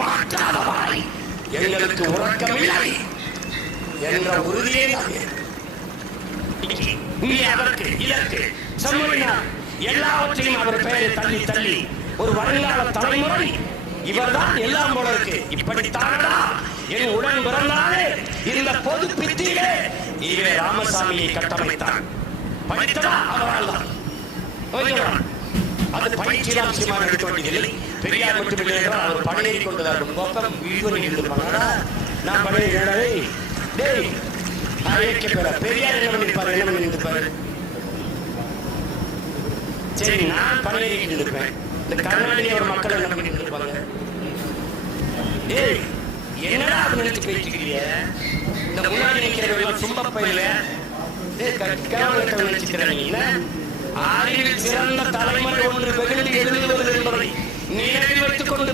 மாற்றாதவாய் எங்களுக்கு உறக்கமில்லை என்ற உறுதியே அதற்கு இதற்கு செம்மொழினார் எல்லாவற்றையும் அவர் பெயரை தள்ளி தள்ளி ஒரு வருங்கால தலைமுறை இவர்தான் எல்லாம் போல இருக்கு. இப்படித்தானடா என் உடன் பிறந்தாலே இந்த பொது பித்தியிலே இவே ராமசாமியை கட்டமைத்தான். படித்ததா அவரால் தான். அது பயிற்சியெல்லாம் சீமான் எடுக்க வேண்டியதில்லை. பெரியார் மட்டுமில்லை என்றால் அவர் படையேறி கொண்டதார். நான் படையை டேய் பெரியார் என்ன பண்ணிருப்பாரு, என்ன பண்ணிருப்பாரு? சரி, நான் படையேறிட்டு இருப்பேன். இந்த கருணாநிதி அவர் மக்கள் என்ன பண்ணிட்டு இருப்பாங்க? என்னடா அது நினைச்சு பேசிக்கிறீங்க? இந்த முன்னாடி நிற்கிறவர்கள் சும்ப பயில நினைச்சுக்கிறாங்க. அறிவில் சிறந்த தலைமுறை ஒன்று வெகுண்டு எழுதுவது என்பதை நினைவில் வைத்துக் கொண்டு